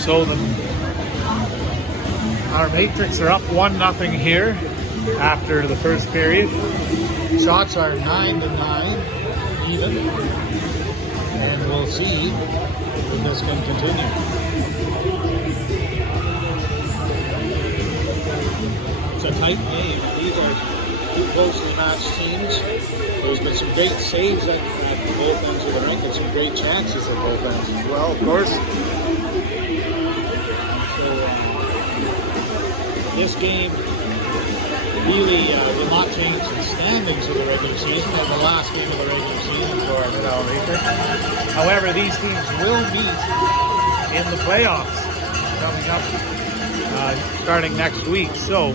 So our Matrix are up 1-0 here after the first period. Shots are 9-9 even, and we'll see if this can continue. It's a tight game. These are two closely matched teams. There's been some great saves at both ends of the rink and some great chances at both ends as well, of course. This game really will not change the standings of the regular season as the last game of the regular season for our Mid-Isle Matrix. However, these teams will meet in the playoffs coming up starting next week. So,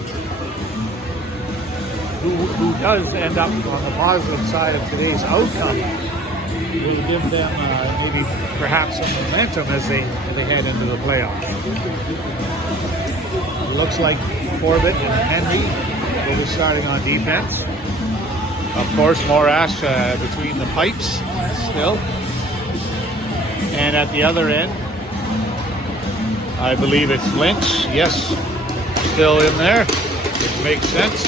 who does end up on the positive side of today's outcome will give them maybe perhaps some momentum as they head into the playoffs. Looks like Corbett and Henry will be starting on defense. Of course, Morash between the pipes still. And at the other end, I believe it's Lynch. Yes, still in there, which makes sense.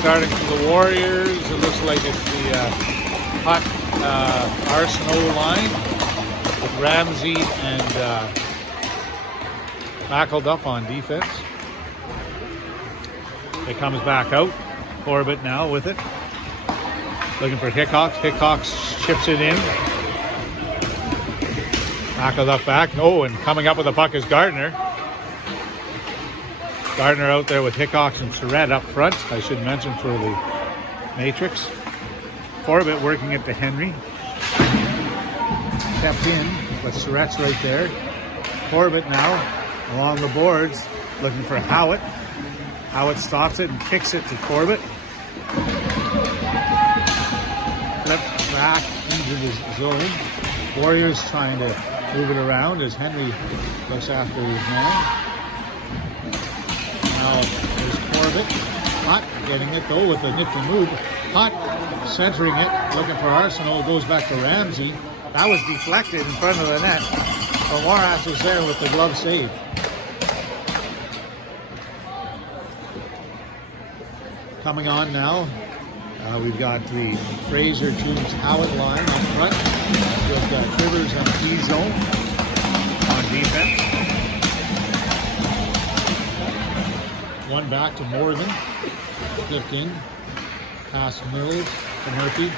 Starting for the Warriors, it looks like it's the hot Arsenault line with Ramsey and tackled up on defense. It comes back out. Corbett now with it. Looking for Hickox. Hickox chips it in. Tackled up back. Oh, and coming up with the puck is Gardner. Gardner out there with Hickox and Surratt up front. I should mention for the Matrix. Corbett working it to Henry. Kept in, but Surratt's right there. Corbett now along the boards, looking for Howitt. Howitt stops it and kicks it to Corbett. Flip back into the zone. Warriors trying to move it around as Henry looks after his man. Now there's Corbett. Hutt getting it though with a nifty move. Hutt centering it, looking for Arsenault. Goes back to Ramsey. That was deflected in front of the net. But Morash was there with the glove save. Coming on now, we've got the Fraser, Toombs, Howitt line up front. We've got Trivers and T-Zone on defense. One back to Morgan. Flipped in. Past Mills to Murphy.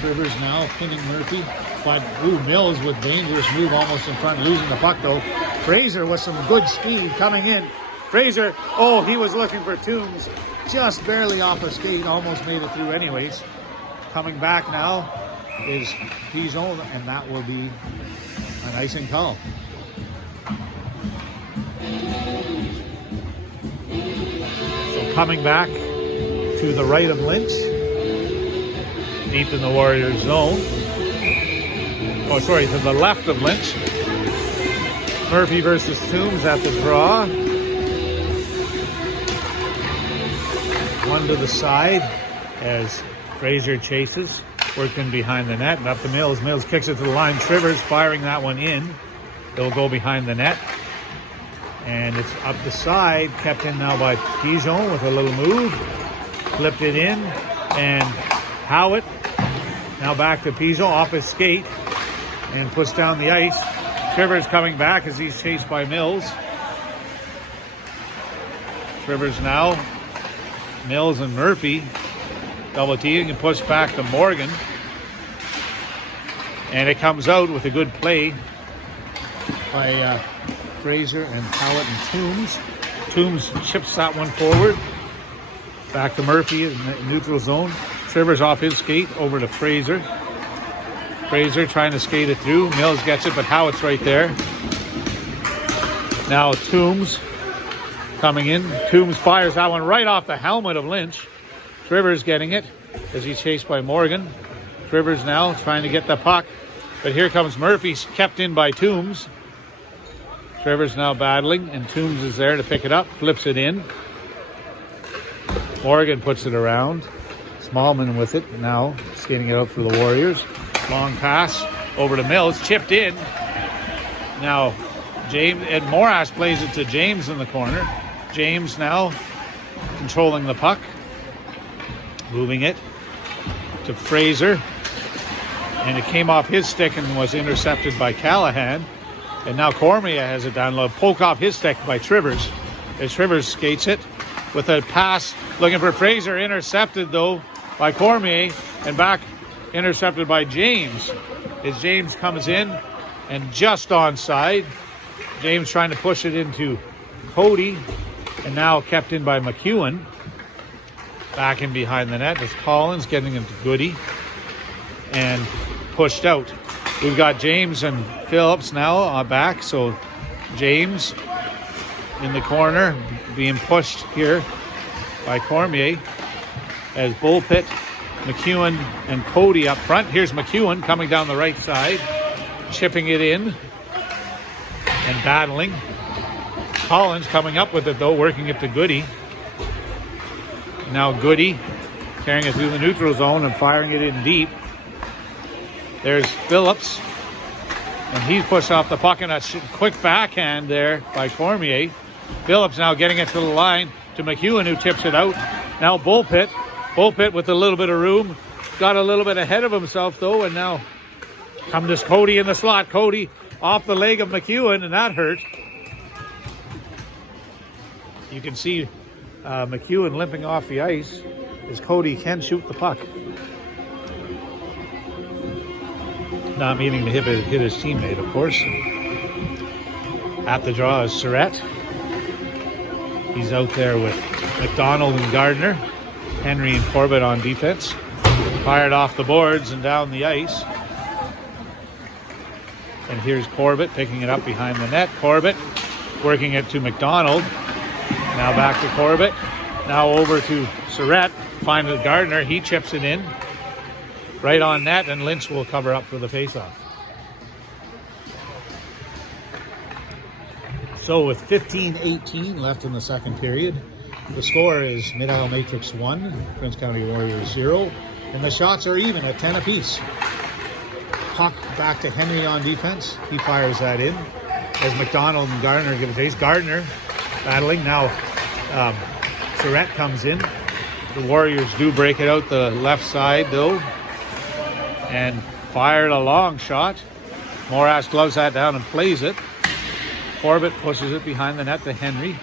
Trivers now pinning Murphy. But Mills with dangerous move almost in front, losing the puck though. Fraser with some good speed coming in. Fraser, oh, he was looking for Toombs. Just barely off a skate, almost made it through anyways. Coming back now is P-Zone, and that will be an icing call. So coming back to the right of Lynch, deep in the Warriors zone. Oh, sorry, to the left of Lynch. Murphy versus Toombs at the draw. One to the side as Fraser chases, working behind the net and up to Mills. Mills kicks it to the line. Trivers firing that one in. It'll go behind the net. And it's up the side, kept in now by P-Zone with a little move. Flipped it in. And Howitt now back to P-Zone off his skate and puts down the ice. Trivers coming back as he's chased by Mills. Trivers now. Mills and Murphy double teaming and push back to Morgan. And it comes out with a good play by Fraser and Howitt and Toombs. Toombs chips that one forward. Back to Murphy in the neutral zone. Trivers off his skate over to Fraser. Fraser trying to skate it through. Mills gets it, but Howitt's right there. Now Toombs coming in. Toombs fires that one right off the helmet of Lynch. Trivers getting it as he's chased by Morgan. Trivers now trying to get the puck. But here comes Murphy, kept in by Toombs. Trivers now battling, and Toombs is there to pick it up. Flips it in. Morgan puts it around. Smallman with it now, skating it out for the Warriors. Long pass over to Mills, chipped in. Now, James and Morash plays it to James in the corner. James now controlling the puck, moving it to Fraser, and it came off his stick and was intercepted by Callahan. And now Cormier has it down low, poke off his stick by Trivers. As Trivers skates it with a pass, looking for Fraser, intercepted though by Cormier, and back intercepted by James. As James comes in and just onside. James trying to push it into Cody, and now kept in by McEwen. Back in behind the net is Collins getting into Goody and pushed out. We've got James and Phillips now back, so James in the corner being pushed here by Cormier as Bullpit, McEwen and Cody up front. Here's McEwen coming down the right side, chipping it in and battling. Collins coming up with it though, working it to Goody. Now Goody carrying it through the neutral zone and firing it in deep. There's Phillips, and he's pushed off the puck, and a quick backhand there by Cormier. Phillips now getting it to the line to McEwen, who tips it out. Now Bullpit with a little bit of room, got a little bit ahead of himself though, and now comes Cody in the slot. Cody off the leg of McEwen, and that hurt. You can see McEwen limping off the ice as Cody can shoot the puck. Not meaning to hit his teammate, of course. At the draw is Surratt. He's out there with McDonald and Gardner. Henry and Corbett on defense. Fired off the boards and down the ice. And here's Corbett picking it up behind the net. Corbett working it to McDonald. Now back to Corbett. Now over to Surratt. Finally Gardner. He chips it in. Right on net, and Lynch will cover up for the faceoff. So with 15:18 left in the second period, the score is Mid-Isle Matrix 1, Prince County Warriors 0, and the shots are even at 10 apiece. Puck back to Henry on defense. He fires that in as McDonald and Gardner give a chase. Gardner battling. Now Surratt comes in. The Warriors do break it out the left side though, and fired a long shot. Morash gloves that down and plays it. Corbett pushes it behind the net to Henry.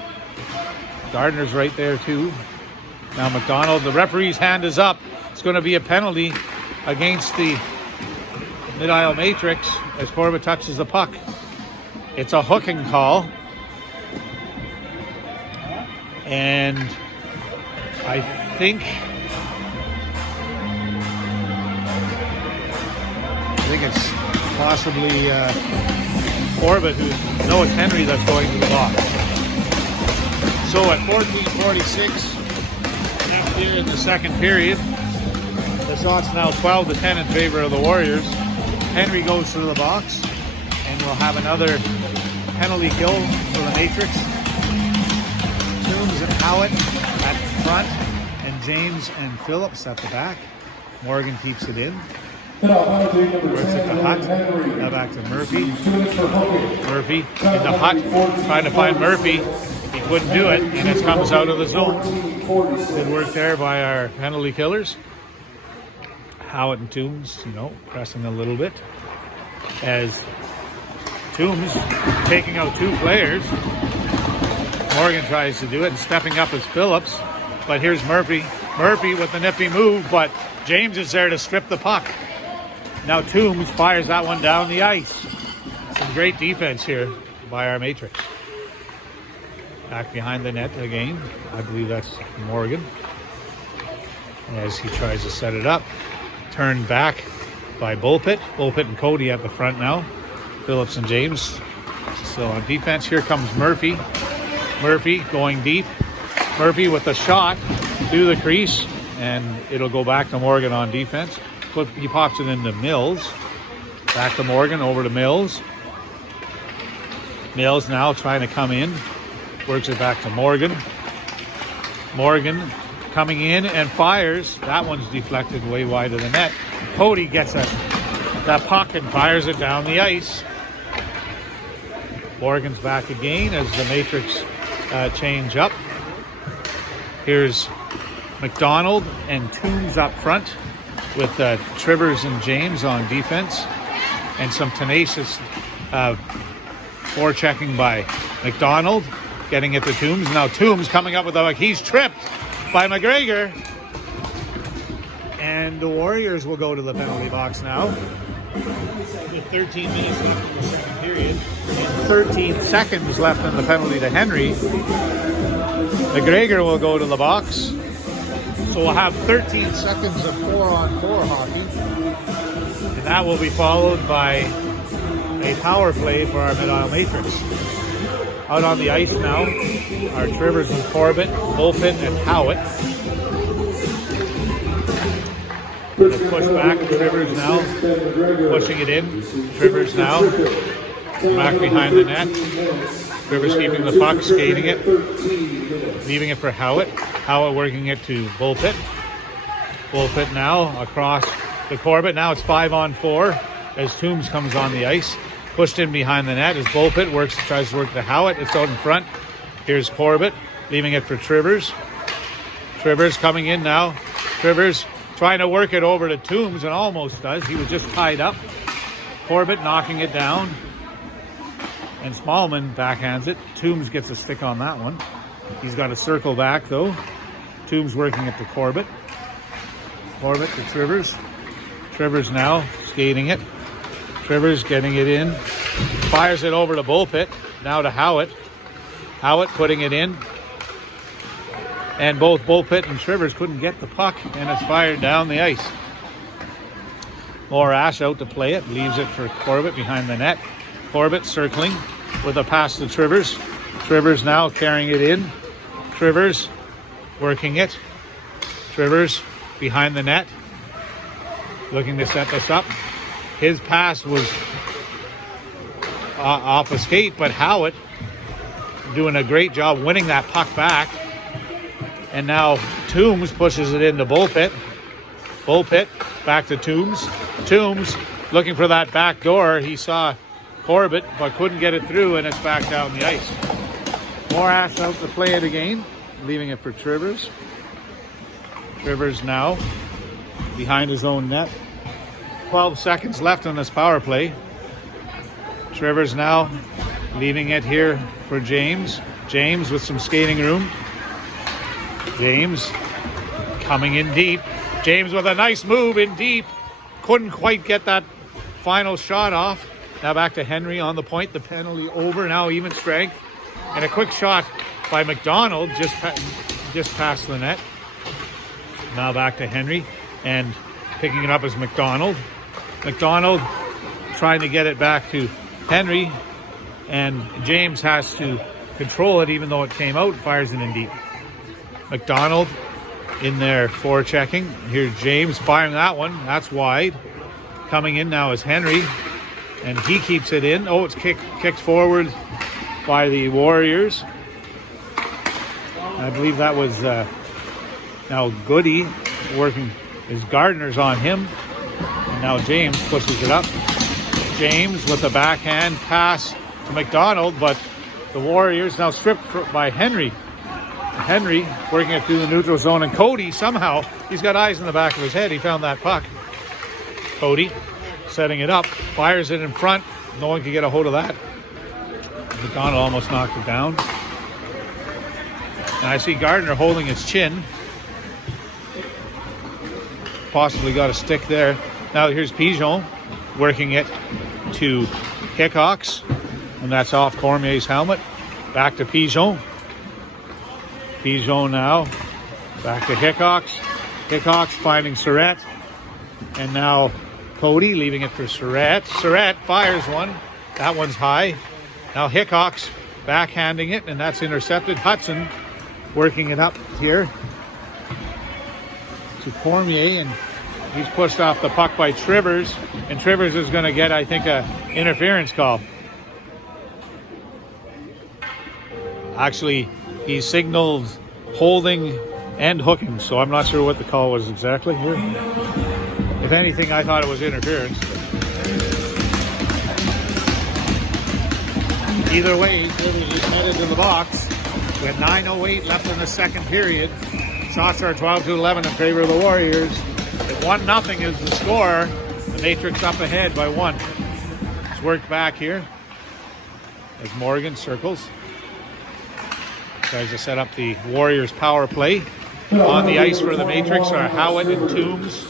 Gardner's right there too. Now McDonald, the referee's hand is up. It's going to be a penalty against the Mid-Isle Matrix as Corbett touches the puck. It's a hooking call. And I think it's possibly Corbett who... No, it's Henry that's going to the box. So at 14:46 left here in the second period, the shot's now 12-10 in favor of the Warriors. Henry goes to the box, and we'll have another penalty kill for the Matrix. Toombs and Howitt at front, and James and Phillips at the back. Morgan keeps it in. Works at the hut. Now back to Murphy. Murphy in the hut, trying to find Murphy. He couldn't do it, and it comes out of the zone. Good work there by our penalty killers. Howitt and Toombs, pressing a little bit. As Toombs taking out two players. Morgan tries to do it, and stepping up is Phillips. But here's Murphy. Murphy with the nifty move, but James is there to strip the puck. Now Toombs fires that one down the ice. Some great defense here by our Matrix. Back behind the net again. I believe that's Morgan. As he tries to set it up. Turned back by Bullpit. Bullpit and Cody at the front now. Phillips and James still on defense. Here comes Murphy. Murphy going deep. Murphy with the shot through the crease. And it'll go back to Morgan on defense. He pops it into Mills. Back to Morgan, over to Mills. Mills now trying to come in. Works it back to Morgan. Morgan coming in and fires. That one's deflected way wide of the net. Cody gets that puck and fires it down the ice. Morgan's back again as the matrix change up. Here's McDonald and Toombs up front with Trivers and James on defense, and some tenacious forechecking by McDonald, getting it to Toombs. Now Toombs coming up with he's tripped by McGregor, and the Warriors will go to the penalty box now. With 13 minutes left in the second period and 13 seconds left in the penalty to Henry, McGregor will go to the box. So we'll have 13 seconds of 4-on-4 hockey, and that will be followed by a power play for our Mid-Isle Matrix. Out on the ice now are Trivers and Corbett, Bulfin and Howitt. The push back, Trivers now pushing it in. Trivers now back behind the net. Trivers keeping the puck, skating it, leaving it for Howitt. Howitt working it to Bulpit. Bulpit now across the Corbett. Now it's 5-on-4 as Toombs comes on the ice. Pushed in behind the net as Bulpit tries to work to Howitt. It's out in front. Here's Corbett leaving it for Trivers. Trivers coming in now. Trivers trying to work it over to Toombs, and almost does. He was just tied up. Corbett knocking it down, and Smallman backhands it. Toombs gets a stick on that one. He's got to circle back though. Toombs working it to Corbett. Corbett to Trivers. Trivers now skating it. Trivers getting it in. Fires it over to Bulpit. Now to Howitt. Howitt putting it in. And both Bulpit and Trivers couldn't get the puck, and it's fired down the ice. Morash out to play it, leaves it for Corbett behind the net. Corbett circling with a pass to Trivers. Trivers now carrying it in. Trivers working it. Trivers behind the net, looking to set this up. His pass was off a skate, but Howitt doing a great job winning that puck back. And now Toombs pushes it into Bulpit. Bulpit back to Toombs. Toombs looking for that back door. He saw Corbett but couldn't get it through, and it's back down the ice. Morash out to play it again, leaving it for Trivers. Trivers now behind his own net. 12 seconds left on this power play. Trivers now leaving it here for James. James with some skating room. James coming in deep. James with a nice move in deep. Couldn't quite get that final shot off. Now back to Henry on the point. The penalty over. Now even strength. And a quick shot by McDonald just past the net. Now back to Henry. And picking it up is McDonald. McDonald trying to get it back to Henry. And James has to control it even though it came out. Fires it in deep. McDonald in there forechecking. Here's James firing that one. That's wide. Coming in now is Henry, and he keeps it in. Oh, it's kicked forward by the Warriors. I believe that was now Goody working. His Gardner's on him, and now James pushes it up. James with a backhand pass to McDonald, but the Warriors now stripped by Henry. Henry working it through the neutral zone, and Cody somehow, he's got eyes in the back of his head. He found that puck. Cody setting it up, fires it in front. No one can get a hold of that. McDonald almost knocked it down. And I see Gardner holding his chin. Possibly got a stick there. Now here's Pigeon working it to Hickox, and that's off Cormier's helmet. Back to Pigeon. Pigeon now back to Hickox. Hickox finding Surratt, and now Cody leaving it for Surratt. Surratt fires one. That one's high. Now Hickox backhanding it, and that's intercepted. Hudson working it up here to Cormier, and he's pushed off the puck by Trivers, and Trivers is going to get, I think, a interference call. Actually, he signaled holding and hooking, so I'm not sure what the call was exactly here. If anything, I thought it was interference. Either way, Rivers is headed to the box. With 9:08 left in the second period. Shots are 12-11 in favor of the Warriors. At 1-0 is the score. The Matrix up ahead by 1. It's worked back here as Morgan circles. Tries to set up the Warriors power play. On the ice for the Matrix are Howitt and Toombs,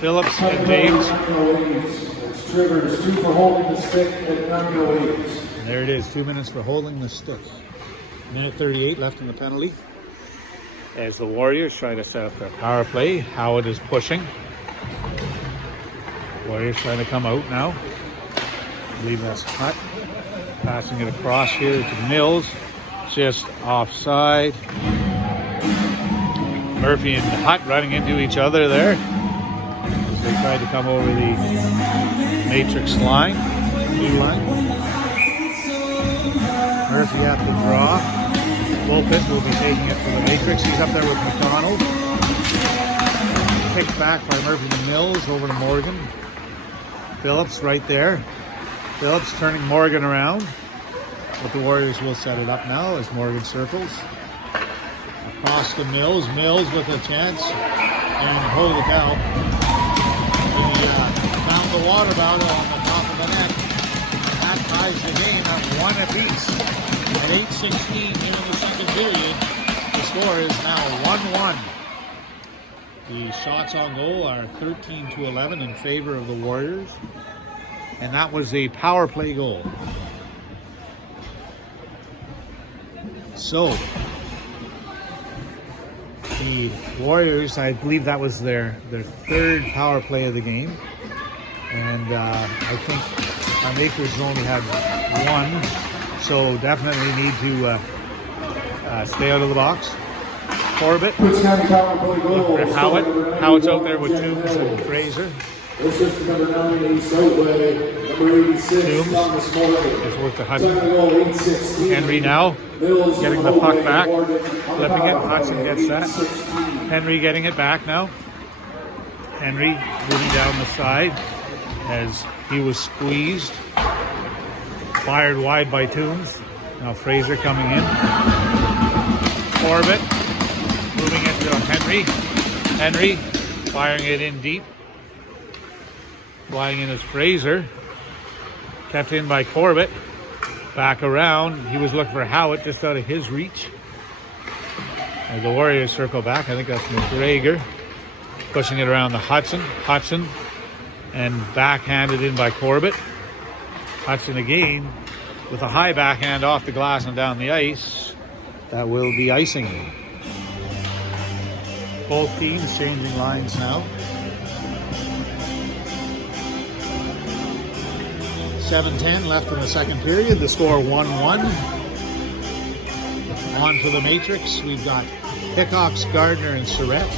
Phillips and James. Trivers, 2 for holding the stick at 9:08. There it is, 2 minutes for holding the stick. Minute 38 left in the penalty. As the Warriors try to set up their power play, Howard is pushing. Warriors trying to come out now. I believe that's Hutt. Passing it across here to Mills. Just offside. Murphy and Hutt running into each other there as they tried to come over the Matrix line, blue line. Murphy at the draw. Wolpit will be taking it for the Matrix. He's up there with McDonald. Picked back by Murphy to Mills, over to Morgan. Phillips right there. Phillips turning Morgan around. But the Warriors will set it up now as Morgan circles. Across to Mills. Mills with a chance. And holy cow. He found the water bottle on the top of the net. That ties the game at 1 apiece. At 8:16 here in the second period, the score is now 1-1. The shots on goal are 13-11 in favor of the Warriors. And that was a power play goal. So, the Warriors, I believe that was their third power play of the game. And I think our Makers only had 1. So definitely need to stay out of the box. Corbett. Howitt. Howitt's out there with Toombs and Fraser. This is the number 9, Southway, number 86. Toombs has worked to Hudson. Henry now getting the puck back, flipping it. Hudson gets that. Henry getting it back now. Henry moving down the side as he was squeezed. Fired wide by Toombs. Now Fraser coming in. Corbett moving it to Henry. Henry firing it in deep. Flying in is Fraser. Kept in by Corbett. Back around. He was looking for Howitt just out of his reach. As the Warriors circle back, I think that's McGregor. Pushing it around to Hudson. Hudson. And backhanded in by Corbett. Hudson again with a high backhand off the glass and down the ice. That will be icing. Both teams changing lines now. 7:10 left in the second period. The score 1-1. On for the Matrix. We've got Hickox, Gardner, and Surrett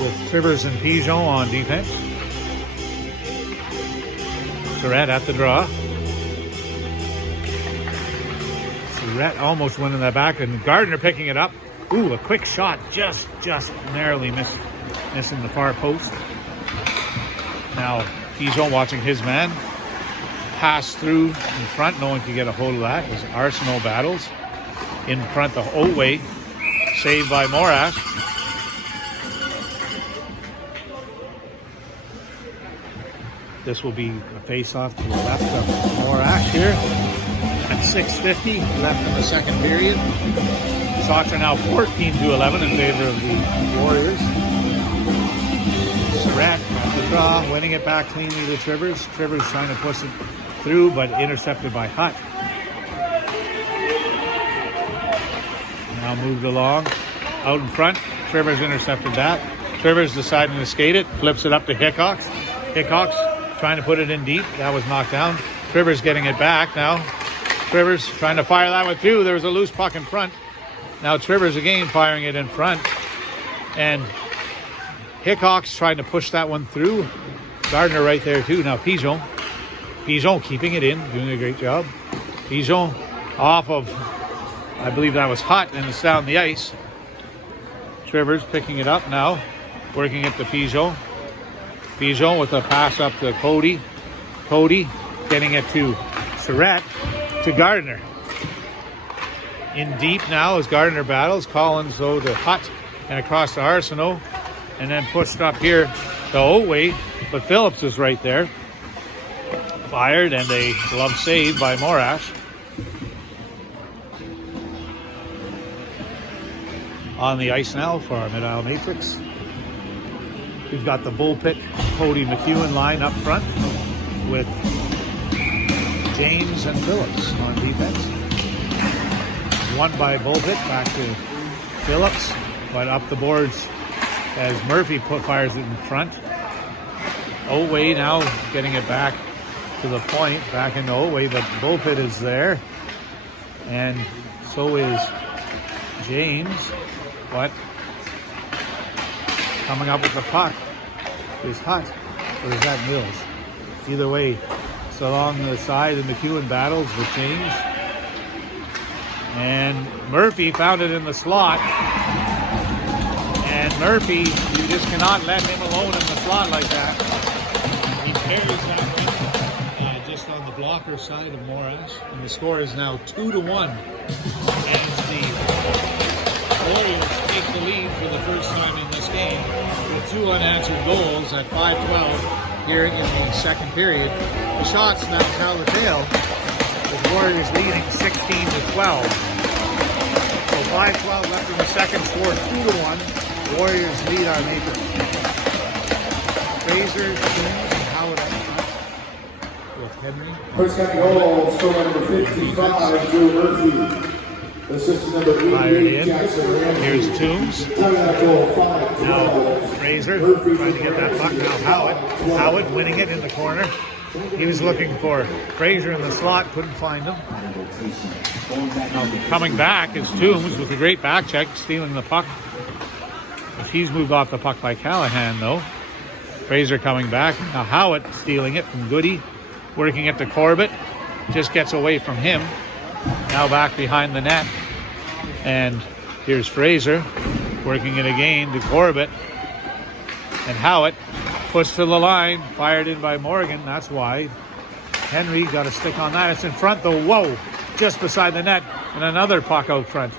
with Trivers and Pigeon on defense. Surrett at the draw. Surrett almost winning that back, and Gardner picking it up. Ooh, a quick shot, just narrowly missing the far post. Now Pigeon watching his man. Pass through in front, no one can get a hold of that as Arsenal battles. In front, the Otway, saved by Morash. This will be a face-off to the left of Morash here. At 6:50 left in the second period. Shots are now 14-11 in favor of the Warriors. Surratt at the draw, winning it back cleanly to Trivers. Trivers trying to push it through, but intercepted by Hutt. Now moved along. Out in front, Trivers intercepted that. Trivers deciding to skate it, flips it up to Hickox. Hickox trying to put it in deep. That was knocked down. Trivers getting it back now. Trivers trying to fire that one too. There was a loose puck in front. Now Trivers again firing it in front. And Hickox trying to push that one through. Gardner right there too. Now Pigeon keeping it in, doing a great job. Pigeon off of, I believe that was Hutt, and it's down the ice. Trivers picking it up now, working it to Pigeon. Pigeon with a pass up to Cody. Cody getting it to Surratt to Gardner. In deep now as Gardner battles. Collins though to Hutt and across to Arsenault. And then pushed up here to Otway. But Phillips is right there. Fired and a glove save by Morash. On the ice now for our Mid-Isle Matrix. We've got the bullpit Cody McEwen line up front with James and Phillips on defense. One by bullpit back to Phillips, but up the boards as Murphy fires it in front. Otway now getting it back to the point, back into Otway, but bullpit is there. And so is James, but coming up with the puck is Hutt, or is that Mills? Either way, so along the side, and McEwen battles with James. And Murphy found it in the slot. And Murphy, you just cannot let him alone in the slot like that. He carries that one just on the blocker side of Morash. And the score is now 2-1 against the Warriors take the lead for the first time in this game with 2 unanswered goals at 5:12 here in the second period. The shots now tell the tale, with Warriors leading 16-12. So 5:12 left in the second, score 2-1. Warriors lead our Matrix. Fraser, James, and Howard up front with Henry. First got goal, score number 55, Drew Murphy. Assistant number 88, Jackson Ramsey. Here's Toombs. Now Fraser trying to get that puck. Now Howard winning it in the corner. He was looking for Fraser in the slot, couldn't find him. Now coming back is Toombs with a great back check, stealing the puck. He's moved off the puck by Callahan though. Fraser coming back. Now Howard stealing it from Goody, working it to Corbett. Just gets away from him. Now back behind the net. And here's Fraser working it again to Corbett. And Howard pushed to the line, fired in by Morgan. That's wide. Henry got a stick on that. It's in front though. Whoa! Just beside the net. And another puck out front.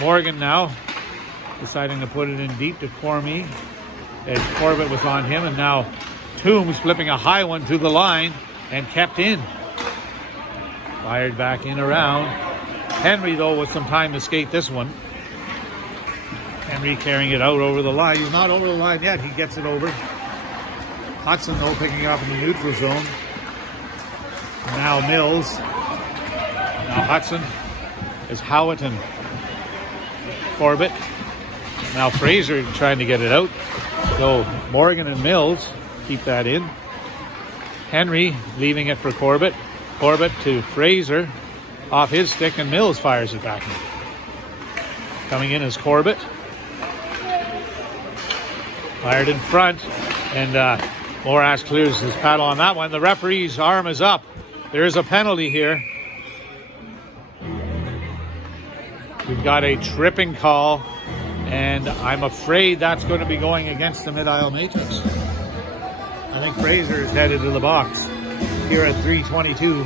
Morgan now deciding to put it in deep to Cormy. As Corbett was on him. And now Toombs flipping a high one to the line and kept in. Fired back in around. Henry, though, with some time to skate this one. Henry carrying it out over the line. He's not over the line yet. He gets it over. Hudson, though, picking it up in the neutral zone. Now Mills. Now Hudson is Howitt and Corbett. Now Fraser trying to get it out. So Morgan and Mills keep that in. Henry leaving it for Corbett. Corbett to Fraser off his stick, and Mills fires it back in. Coming in is Corbett. Fired in front, and Morash clears his paddle on that one. The referee's arm is up. There is a penalty here. We've got a tripping call, and I'm afraid that's going to be going against the Mid-Isle Matrix. I think Fraser is headed to the box here at 3:22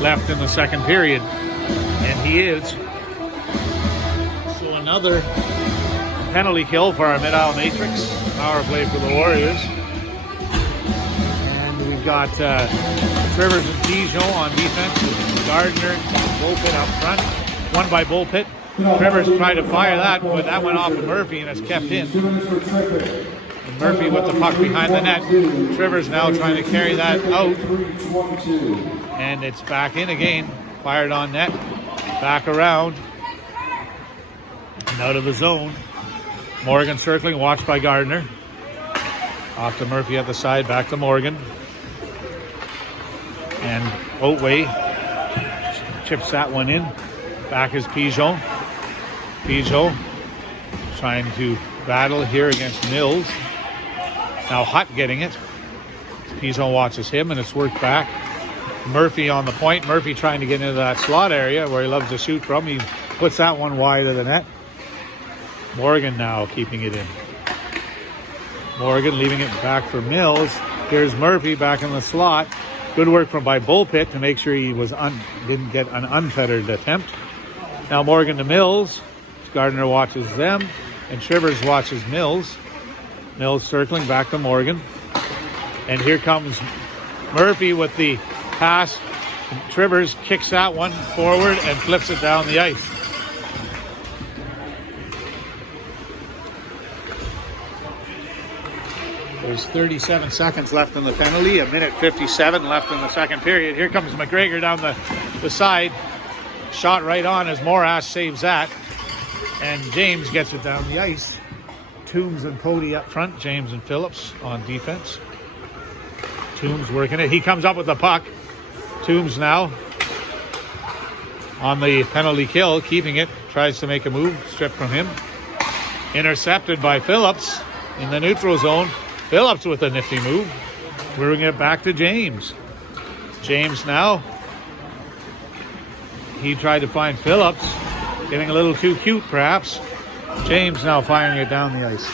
left in the second period, and he is. So another penalty kill for our Mid-Isle Matrix. Power play for the Warriors. And we've got Trivers and Pigeon on defense with Gardner and Bullpit up front. One by Bullpit. Trivers tried to fire that, but that went off of Murphy and it's kept in. And Murphy with the puck behind the net. Trivers now trying to carry that out. And it's back in again. Fired on net. Back around. And out of the zone. Morgan circling, watched by Gardner. Off to Murphy at the side, back to Morgan. And Otway chips that one in. Back is Pigeon. Pigeon trying to battle here against Mills. Now Hutt getting it. Pigeon watches him, and it's worked back. Murphy on the point. Murphy trying to get into that slot area where he loves to shoot from. He puts that one wide of the net. Morgan now keeping it in. Morgan leaving it back for Mills. Here's Murphy back in the slot. Good work from by Bullpit to make sure he was didn't get an unfettered attempt. Now Morgan to Mills. Gardner watches them, and Shivers watches Mills. Mills circling back to Morgan. And here comes Murphy with the pass. Trivers kicks that one forward and flips it down the ice. There's 37 seconds left in the penalty, a minute 57 left in the second period. Here comes McGregor down the side. Shot right on as Morash saves that. And James gets it down the ice. Toombs and Cody up front. James and Phillips on defense. Toombs working it. He comes up with the puck. Toombs now on the penalty kill, keeping it. Tries to make a move. Stripped from him. Intercepted by Phillips in the neutral zone. Phillips with a nifty move. Bringing it back to James. James now. He tried to find Phillips. Getting a little too cute, perhaps. James now firing it down the ice.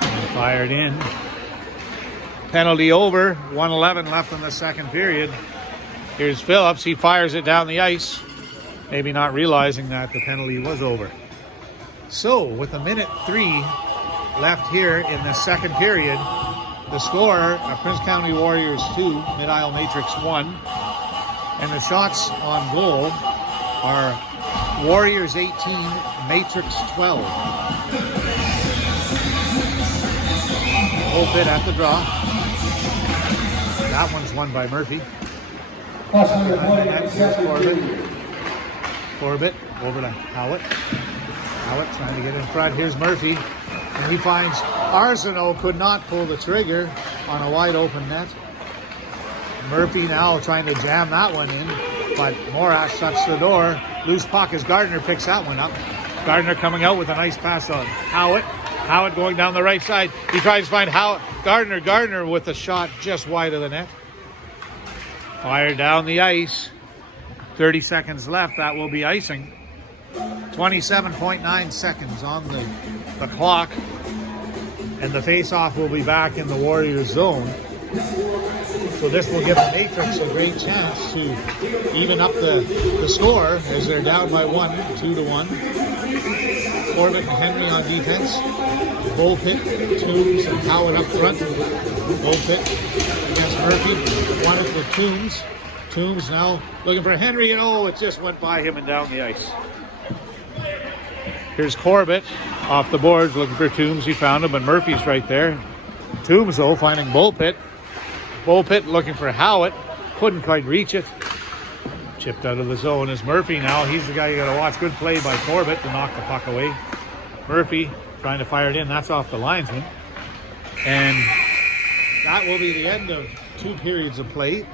And fired in. Penalty over. 1:11 left in the second period. Here's Phillips. He fires it down the ice. Maybe not realizing that the penalty was over. So, with a minute 3 left here in the second period, the score are Prince County Warriors 2, Mid-Isle Matrix 1. And the shots on goal are Warriors 18, Matrix 12. Bullpit at the draw. That one's won by Murphy. Corbett over to Howitt. Howitt trying to get in front. Here's Murphy. And he finds Arsenault could not pull the trigger on a wide open net. Murphy now trying to jam that one in, but Morash shuts the door. Loose puck as Gardner picks that one up. Gardner coming out with a nice pass on Howitt. Howitt going down the right side. He tries to find Gardner. Gardner with a shot just wide of the net. Fired down the ice. 30 seconds left. That will be icing. 27.9 seconds on the clock. And the face-off will be back in the Warriors zone. So this will give the Matrix a great chance to even up the score as they're down by 2-1. Corbett and Henry on defense. Bullpit, Toombs, and Howitt up front. Bullpit against Murphy. One for Toombs. Toombs now looking for Henry, and it just went by him and down the ice. Here's Corbett off the boards looking for Toombs. He found him, but Murphy's right there. Toombs, though, finding Bullpit. Bullpit looking for Howitt. Couldn't quite reach it. Chipped out of the zone is Murphy now. He's the guy you got to watch. Good play by Corbett to knock the puck away. Murphy trying to fire it in. That's off the linesman. And that will be the end of 2 periods of play.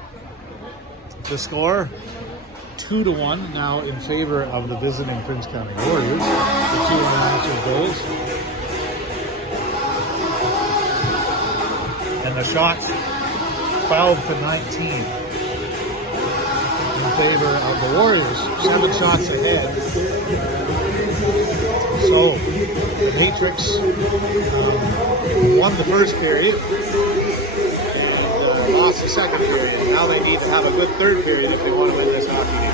The score 2-1 now in favor of the visiting Prince County Warriors. The 2 unanswered goals. And the shots 12-19 in favor of the Warriors. 7 shots ahead. So the Matrix won the first period and lost the second period. Now they need to have a good third period if they want to win this hockey game.